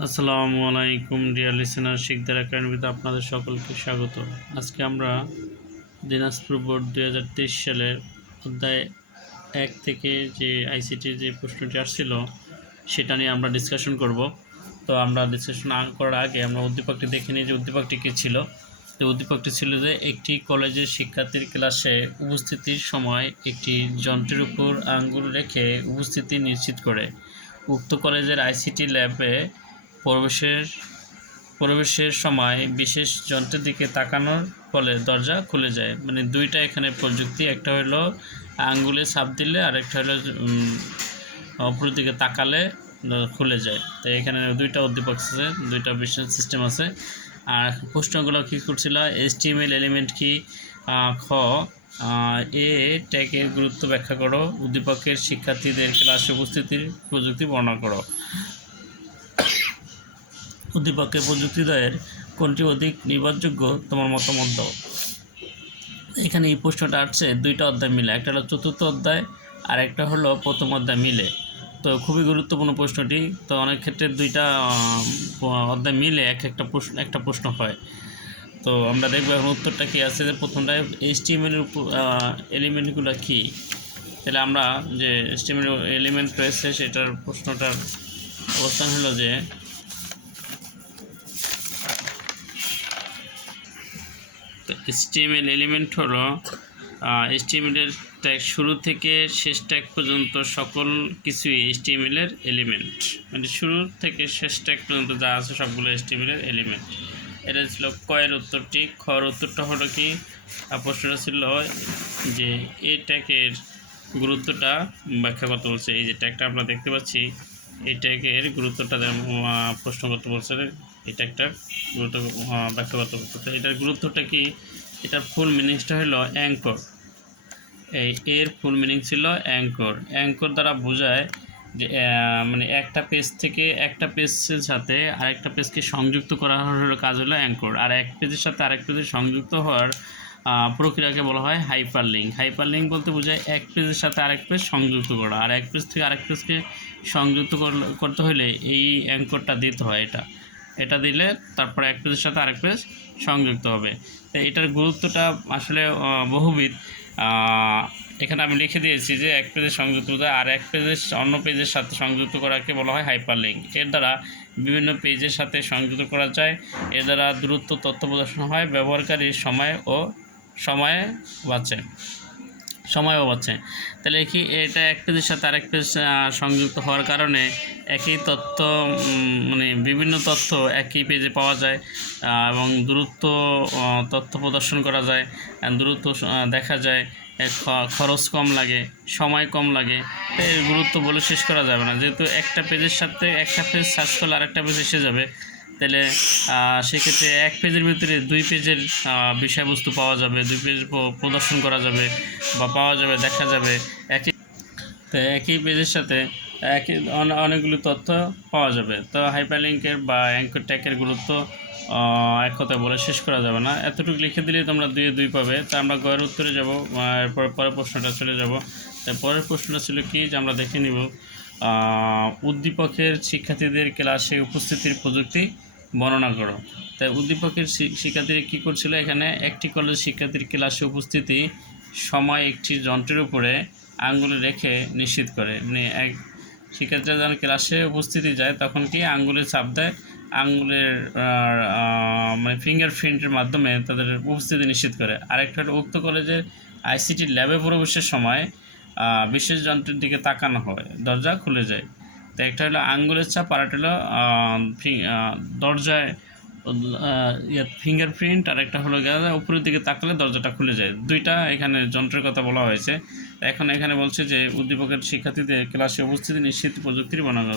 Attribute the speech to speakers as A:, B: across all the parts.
A: আসসালামু আলাইকুম deer listener Sikdar একাডেমিতে আপনাদের সকলকে স্বাগত। আজকে আমরা দিনাজপুর বোর্ড দুই হাজার তেইশ সালের অধ্যায় এক থেকে যে আইসিটির যে প্রশ্নটি আসছিল, সেটা নিয়ে আমরা ডিসকাশন করব। তো আমরা ডিসকাশন করার আগে আমরা উদ্দীপকটি দেখে নিই যে উদ্দীপকটি কী ছিল। তো উদ্দীপকটি ছিল যে একটি কলেজের শিক্ষার্থীর ক্লাসে উপস্থিতির সময় একটি যন্ত্রের উপর আঙ্গুল রেখে উপস্থিতি নিশ্চিত করে। উক্ত কলেজের আইসিটি ল্যাবে প্রবেশের প্রবেশের সময় বিশেষ যন্ত্রের দিকে তাকানোর ফলে দরজা খুলে যায়। মানে দুইটা এখানে প্রযুক্তি একটা হলো আঙ্গুলে ছাপ দিলে আর একটা হলো উম, অপরের দিকে তাকালে খুলে যায়। তো এখানে দুইটা উদ্দীপক আছে দুইটা বিশেষ সিস্টেম আছে। আর প্রশ্নগুলো কী করছিল? এসটিএমএল এলিমেন্ট কি? খ এ ট্যাগের গুরুত্ব ব্যাখ্যা করো। উদ্দীপকের শিক্ষার্থীদের ক্লাসে উপস্থিতির প্রযুক্তি বর্ণনা করো। উদ্দীপকের প্রযুক্তিদ্বয়ের কোনটি অধিক নির্ভরযোগ্য তোমার মতামত দাও। এখানে এই প্রশ্নটা আসছে দুইটা অধ্যায় মিলে, একটা হলো চতুর্থ অধ্যায় আর একটা হলো প্রথম অধ্যায় মিলে। তো খুবই গুরুত্বপূর্ণ প্রশ্নটি। তো অনেক ক্ষেত্রে দুইটা অধ্যায় মিলে এক একটা প্রশ্ন একটা প্রশ্ন হয়। তো আমরা দেখব এখন উত্তরটা কী আছে যে প্রথমটায় এইচটিএমএল এলিমেন্টগুলো কী? তাহলে আমরা যে এইচটিএমএল এলিমেন্ট রয়েছে সেটার প্রশ্নটার অবস্থান হলো যে HTML এলিমেন্ট হলো এর ট্যাগ শুরু থেকে শেষ ট্যাগ পর্যন্ত সকল কিছুই এর এলিমেন্ট মানে শুরু থেকে শেষ ট্যাগ পর্যন্ত যা আছে সবগুলো এর এলিমেন্ট এটা ছিল কয়ের উত্তরটি। খর উত্তরটা হলো কি? প্রশ্নটা ছিল যে এই ট্যাগের গুরুত্বটা ব্যাখ্যা করতে বলছে। এই যে ট্যাগটা আমরা দেখতে পাচ্ছি, এই ট্যাগের গুরুত্বটা প্রশ্ন করতে বলছে এটা একটা গুরুত্ব আহ, ব্যাখ্যা করতে এটার গুরুত্বটা কি? এটার ফুল মিনিংসটা হলো অ্যাঙ্কর এই এর ফুল মিনিং ছিল অ্যাঙ্কর অ্যাঙ্কর দ্বারা বোঝায় যে মানে একটা পেজ থেকে একটা পেজের সাথে আরেকটা পেজকে সংযুক্ত করা হলো কাজ হলো অ্যাঙ্কর আর এক পেজের সাথে আরেক পেজে সংযুক্ত হওয়ার প্রক্রিয়াকে বলা হয় হাইপার লিঙ্ক হাইপার লিঙ্ক বলতে বোঝায় এক পেজের সাথে আরেক পেজ সংযুক্ত করা। আর এক পেজ থেকে আরেক পেজকে সংযুক্ত করতে হলে এই অ্যাঙ্করটা দিতে হয় এটা। এটা দিলে তারপরে এক পেজের সাথে আরেক পেজ সংযুক্ত হবে। তো এটার গুরুত্বটা আসলে বহুবিধ। এখানে আমি লিখে দিয়েছি যে এক পেজে সংযুক্ত আর এক পেজের অন্য পেজের সাথে সংযুক্ত করাকে বলা হয় হাইপার লিঙ্ক এর দ্বারা বিভিন্ন পেজের সাথে সংযুক্ত করা যায়। এর দ্বারা দ্রুত তথ্য প্রদর্শন হয় ব্যবহারকারীর সময় ও সময়ে বাঁচে। সময়ও বাঁচে তাহলে কি এটা এক পেজের সাথে আরেক পেজ সংযুক্ত হওয়ার কারণে একই তথ্য মানে বিভিন্ন তথ্য একই পেজে পাওয়া যায় এবং দ্রুত আহ, তথ্য প্রদর্শন করা যায় and দ্রুত আহ, দেখা যায় খরচ কম লাগে সময় কম লাগে এর গুরুত্ব বলে শেষ করা যাবে না। যেহেতু একটা পেজের সাথে একটা পেজ সার্চ করলে আরেকটা পেজ এসে যাবে তাহলে সেক্ষেত্রে এক পেজের ভিতরে দুই পেজের বিষয়বস্তু পাওয়া যাবে, দুই পেজ প্রদর্শন করা যাবে বা পাওয়া যাবে, দেখা যাবে। একই, তো একই পেজের সাথে একই অনে- অনেকগুলো তথ্য পাওয়া যাবে। তো হাইপারলিঙ্কের বা অ্যাঙ্কর ট্যাগের গুরুত্ব এক কথায় বলে শেষ করা যাবে না। এতটুকু লিখে দিলেই তোমরা দুই দুই পাবে। তা আমরা গয়ের উত্তরে যাব এরপর পরের প্রশ্নটা চলে যাব। তার পরের প্রশ্নটা ছিল কি? যে আমরা দেখে নিব। উদ্দীপকের শিক্ষার্থীদের ক্লাসে উপস্থিতির প্রযুক্তি বর্ণনা করো। তাই উদ্দীপকের শিক্ষার্থীরা কী করছিল? এখানে একটি কলেজ শিক্ষার্থীর ক্লাসে উপস্থিতি সময় একটি যন্ত্রের উপরে আঙ্গুলে রেখে নিশ্চিত করে। মানে এক শিক্ষার্থীরা যখন ক্লাসে উপস্থিতি যায়, তখন কি আঙ্গুলের চাপ দেয়? আঙ্গুলের মানে ফিঙ্গারপ্রিন্টের মাধ্যমে তাদের উপস্থিতি নিশ্চিত করে। আরেকটা উক্ত কলেজের আইসিটি ল্যাবে প্রবেশের সময় বিশেষ যন্ত্রের দিকে তাকানো হয়। দরজা খুলে যায়। তো একটা হলো আঙ্গুলের চাপ, আর একটা হলো দরজায় ফিঙ্গারপ্রিন্ট আর একটা হলো উপরের দিকে তাকালে দরজাটা খুলে যায়। দুইটা এখানে যন্ত্রের কথা বলা হয়েছে। এখন এখানে বলছে যে, উদ্দীপকের শিক্ষার্থীদের ক্লাসে উপস্থিতি নিশ্চিত প্রযুক্তির বানানো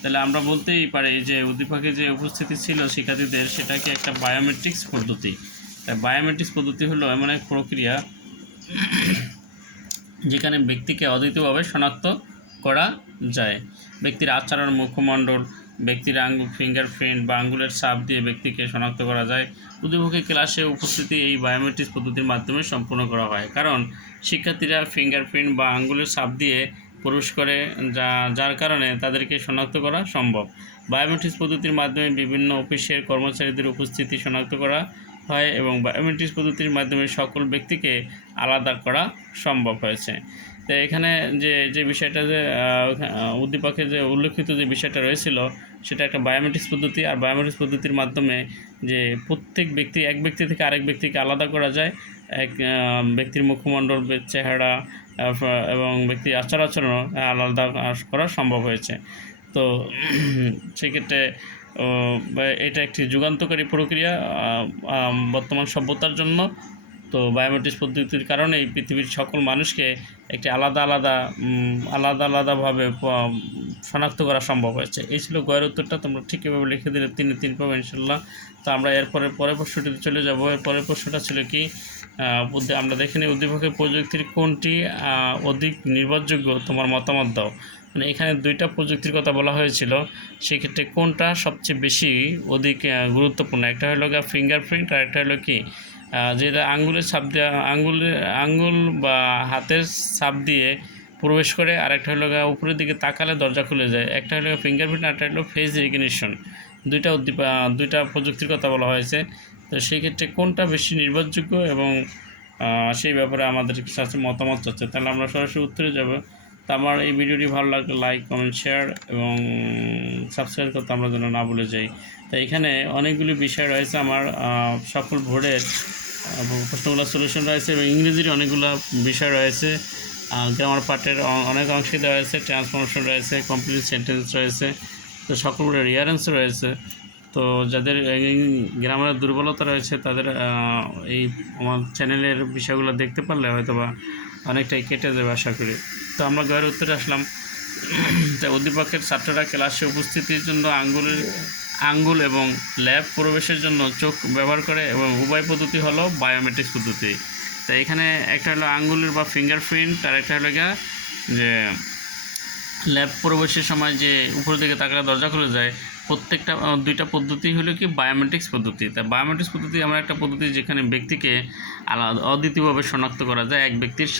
A: তাহলে আমরা বলতেই পারি যে, উদ্দীপকে যে উপস্থিতি ছিল শিক্ষার্থীদের, সেটাকে একটা বায়োমেট্রিক্স পদ্ধতি। তাই বায়োমেট্রিক্স পদ্ধতি হলো এমন এক প্রক্রিয়া যেখানে ব্যক্তিকে অদ্বিতীয়ভাবে শনাক্ত করা যায়। ব্যক্তির আচরণ, মুখমণ্ডল, ব্যক্তির আঙ্গুল ফিঙ্গারপ্রিন্ট বা আঙ্গুলের ছাপ দিয়ে ব্যক্তিকে শনাক্ত করা যায়। উদ্দীপকে ক্লাসে উপস্থিতি এই বায়োমেট্রিক্স পদ্ধতির মাধ্যমে সম্পূর্ণ করা হয়। কারণ শিক্ষার্থীরা ফিঙ্গারপ্রিন্ট বা আঙ্গুলের ছাপ দিয়ে প্রবেশ করে যা, যার কারণে তাদেরকে শনাক্ত করা সম্ভব। বায়োমেট্রিক্স পদ্ধতির মাধ্যমে বিভিন্ন অফিসের কর্মচারীদের উপস্থিতি শনাক্ত করা হয় এবং বায়োমেট্রিক্স পদ্ধতির মাধ্যমে সকল ব্যক্তিকে আলাদা করা সম্ভব হয়েছে। তো এখানে যে যে বিষয়টা যে উদ্দীপকে যে উল্লেখিত যে বিষয়টা রয়েছিল, সেটা একটা বায়োমেট্রিক্স পদ্ধতি। আর বায়োমেট্রিক্স পদ্ধতির মাধ্যমে যে প্রত্যেক ব্যক্তি, এক ব্যক্তি থেকে আরেক ব্যক্তিকে আলাদা করা যায়, এক ব্যক্তির মুখমণ্ডল চেহারা এবং ব্যক্তির আচার আচরণ আলাদা করা সম্ভব হয়েছে। তো সেক্ষেত্রে এটা একটি যুগান্তকারী প্রক্রিয়া বর্তমান সভ্যতার জন্য। তো বায়োমেট্রিক্স পদ্ধতির কারণেই পৃথিবীর সকল মানুষকে একটি আলাদা আলাদা আলাদা আলাদাভাবে শনাক্ত করা সম্ভব হয়েছে। এই ছিল গয়ের উত্তরটা, তোমরা ঠিক এভাবে লিখে দিলে তিনি তিন পাবো ইনশাল্লাহ। তো আমরা এরপরে পরের প্রশ্নটিতে চলে যাব। এর পরের প্রশ্নটা ছিল কি আমরা দেখে উদ্দীপকের প্রযুক্তির কোনটি অধিক নির্ভরযোগ্য, তোমার মতামত দাও। মানে এখানে দুইটা প্রযুক্তির কথা বলা হয়েছিল, সেক্ষেত্রে কোনটা সবচেয়ে বেশি অধিক গুরুত্বপূর্ণ? একটা হলো গা ফিঙ্গারপ্রিন্ট আর একটা হলো কি যেটা আঙ্গুলের ছাপ দেওয়া আঙ্গুলের আঙ্গুল বা হাতের ছাপ দিয়ে প্রবেশ করে, আর একটা হলো গা উপরের দিকে তাকালে দরজা খুলে যায়। একটা হলো ফিঙ্গারপ্রিন্ট আর একটা হলো ফেস রিকগনিশন দুইটা উদ্দীপ দুইটা প্রযুক্তির কথা বলা হয়েছে। তো সেই ক্ষেত্রে কোনটা বেশি নির্ভরযোগ্য এবং সেই ব্যাপারে আমাদের কাছে মতামত চাচ্ছে? তাহলে আমরা সরাসরি উত্তরে যাব। তো আমার এই ভিডিওটি ভালো লাগলে লাইক কমেন্ট শেয়ার এবং সাবস্ক্রাইব করতে আমরা যেন না ভুলে যাই। তো এখানে অনেকগুলি বিষয় রয়েছে আমার সকল বোর্ডের প্রশ্নগুলো সলিউশন রয়েছে এবং ইংরেজির অনেকগুলো বিষয় রয়েছে। গ্রামার পার্টের অনেক অংশে দেওয়া রয়েছে ট্রান্সফরমেশন রয়েছে কমপ্লিট সেন্টেন্স রয়েছে, তো সকলগুলো রিয়ারেন্স রয়েছে। তো যাদের গ্রামের দুর্বলতা রয়েছে, তাদের এই আমার চ্যানেলের বিষয়গুলো দেখতে পারলে হয়তো বা অনেকটাই কেটে যাবে আশা করি। তো আমরা গয়ের উত্তরে আসলাম। তাই অধিপক্ষের ছাত্ররা ক্লাসে উপস্থিতির জন্য আঙ্গুলের, আঙ্গুল এবং ল্যাব প্রবেশের জন্য চোখ ব্যবহার করে এবং উভয় পদ্ধতি হলো বায়োমেট্রিক পদ্ধতি। তো এখানে একটা হলো আঙ্গুলের বা ফিঙ্গারপ্রিন্ট আর একটা হলো গিয়া যে ল্যাব প্রবেশের সময় যে উপর দিকে তাকালে দরজা খুলে যায় প্রত্যেকটা দুইটা পদ্ধতি হলো কি বায়োমেট্রিক্স পদ্ধতি। তা বায়োমেট্রিক্স পদ্ধতি এমন একটা পদ্ধতি যেখানে ব্যক্তিকে আলাদা, অদ্বিতীয়ভাবে শনাক্ত করা যায়, এক ব্যক্তির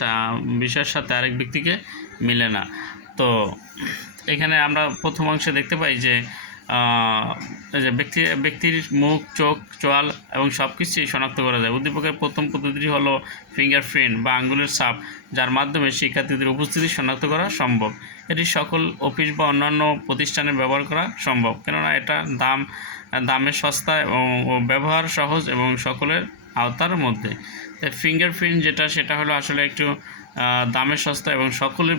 A: বিষয়ের সাথে আরেক ব্যক্তিকে মিলে না। তো এখানে আমরা প্রথম অংশে দেখতে পাই যে ব্যক্তি, ব্যক্তির মুখ, চোখ, চোয়াল এবং সব কিছুই শনাক্ত করা যায়। উদ্দীপকের প্রথম পদ্ধতিটি হলো ফিঙ্গারপ্রিন্ট বা আঙ্গুলের ছাপ, যার মাধ্যমে শিক্ষার্থীদের উপস্থিতি শনাক্ত করা সম্ভব। এটি সকল অফিস বা অন্যান্য প্রতিষ্ঠানে ব্যবহার করা সম্ভব, কেননা এটা দাম, দামে সস্তা এবং ব্যবহার সহজ এবং সকলের আওতার মধ্যে। ফিঙ্গারপ্রিন্ট যেটা, সেটা হলো আসলে একটু দামে সস্তা এবং সকলে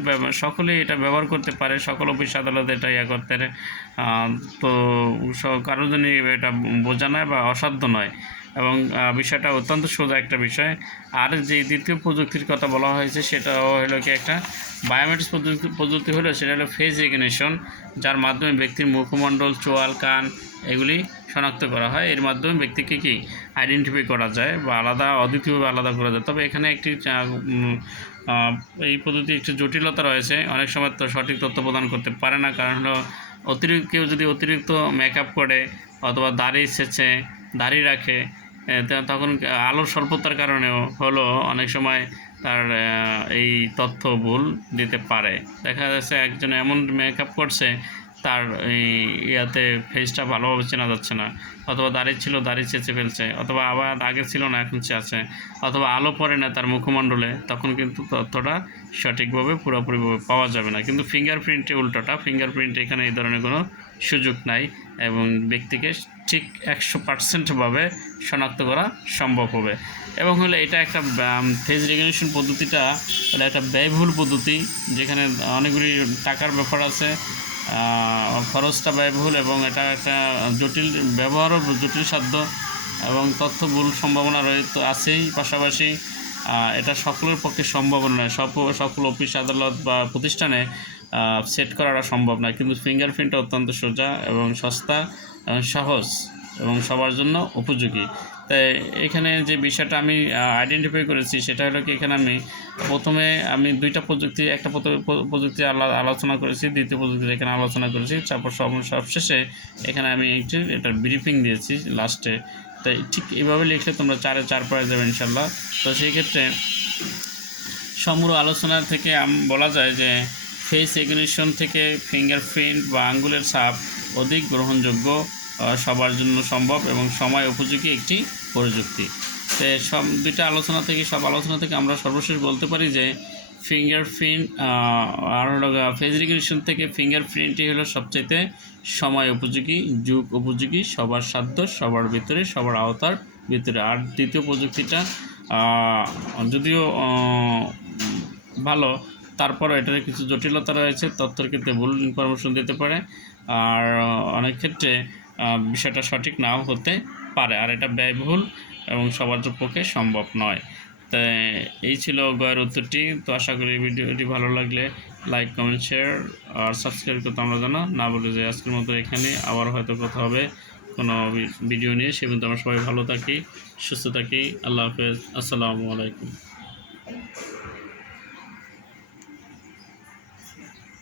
A: সকলেই এটা ব্যবহার করতে পারে, সকল অফিস আদালতে এটা ইয়ে করতে তো কারোর জন্য এটা বোঝা নয় বা অসাধ্য নয়। এবং বিষয়টা অত্যন্ত সোজা একটা বিষয়। আর যে দ্বিতীয় প্রযুক্তির কথা বলা হয়েছে সেটা হলো কি একটা বায়োমেট্রিক্স পদ্ধতি পদ্ধতি হলো, সেটা হলো ফেস রেকগনিশন যার মাধ্যমে ব্যক্তির মুখমণ্ডল, চোয়াল, কান এগুলি শনাক্ত করা হয়। এর মাধ্যমে ব্যক্তিকে কি আইডেন্টিফাই করা যায় বা আলাদা, অদ্বিতীয়ভাবে আলাদা করা যায়। তবে এখানে একটি এই পদ্ধতি একটু জটিলতা রয়েছে। অনেক সময় তো সঠিক তথ্য প্রদান করতে পারে না। কারণ হলো, অতিরিক্ত, কেউ যদি অতিরিক্ত মেকআপ করে অথবা দাড়ি ছেঁচে, দাড়ি রাখে তখন আলোর স্বল্পতার কারণেও হলো অনেক সময় তার এই তথ্য ভুল দিতে পারে। দেখা যাচ্ছে একজন এমন মেকআপ করছে, তার এই ইয়াতে ফেসটা ভালোভাবে চেনা যাচ্ছে না। অথবা দাড়ি ছিল, দাড়ি চেঁচে ফেলছে, অথবা আবার আগে ছিল না, এখন আছে অথবা আলো পড়ে না তার মুখমণ্ডলে, তখন কিন্তু তথ্যটা সঠিকভাবে, পুরোপুরিভাবে পাওয়া যাবে না। কিন্তু ফিঙ্গারপ্রিন্টে উল্টোটা ফিঙ্গারপ্রিন্ট এখানে এই ধরনের কোনো সুযোগ নাই এবং ব্যক্তিকে ঠিক একশো পার্সেন্টভাবে শনাক্ত করা সম্ভব হবে। এবং হলে এটা একটা ফেস রেগুলেশন পদ্ধতিটা, হলো একটা ব্যয়বহুল পদ্ধতি, যেখানে অনেকগুলি টাকার ব্যাপার আছে খরচটা ব্যয়বহুল এবং এটা একটা জটিল ব্যবহারও জটিল সাধ্য এবং তথ্য ভুল সম্ভাবনা রয়েছে আছেই পাশাপাশি এটা সকলের পক্ষে সম্ভব নয়। সব সকল অফিস, আদালত বা প্রতিষ্ঠানে সেট করাটা সম্ভব নয়। কিন্তু ফিঙ্গারপ্রিন্টটা অত্যন্ত সোজা এবং সস্তা সহজ এবং সবার জন্য উপযোগী। তাই এখানে যে বিষয়টা আমি আইডেন্টিফাই করেছি সেটা হলো কি এখানে আমি প্রথমে আমি দুইটা প্রযুক্তি, একটা প্রযুক্তি আলা- আলোচনা করেছি, দ্বিতীয় প্রযুক্তি এখানে আলোচনা করেছি। তারপর সব সবশেষে এখানে আমি একটি এটা ব্রিফিং দিয়েছি লাস্টে তাই ঠিক এইভাবে লিখলে তোমরা চারে চার পাওয়া যাবে ইনশাল্লাহ তো সেই ক্ষেত্রে সমগ্র আলোচনা থেকে বলা যায় যে ফেস রেকগনিশন থেকে ফিঙ্গারপ্রিন্ট বা আঙ্গুলের ছাপ অধিক গ্রহণযোগ্য সবার জন্য সম্ভব এবং সময় উপযোগী একটি প্রযুক্তি। তো সব দুইটা আলোচনা থেকে, সব আলোচনা থেকে আমরা সর্বশেষ বলতে পারি যে ফিঙ্গারপ্রিন্ট আর হলো ফেস রিকগনিশন থেকে ফিঙ্গারপ্রিন্টই হলো সবচাইতে সময় উপযোগী, যুগ উপযোগী, সবার সাধ্য, সবার ভিতরে, সবার আওতার ভিতরে। আর দ্বিতীয় প্রযুক্তিটা যদিও ভালো তারপরও এটার কিছু জটিলতা রয়েছে, তথ্যের ক্ষেত্রে ভুল ইনফরমেশন দিতে পারে, আর অনেক ক্ষেত্রে বিষয়টা সঠিক নাও হতে পারে, আর এটা ব্যয়বহুল এবং সবার পক্ষে সম্ভব নয়। তাই এই ছিল গয়ের উত্তরটি, তো আশা করি ভিডিওটি ভালো লাগলে লাইক কমেন্ট শেয়ার আর সাবস্ক্রাইব করতে আমরা জানা না বলে যে আজকের মতো এখানে, আবার হয়তো কথা হবে কোনো ভিডিও নিয়ে। সে পর্যন্ত আমরা সবাই ভালো থাকি, সুস্থ থাকি। আল্লাহ হাফেজ। আসসালামু আলাইকুম।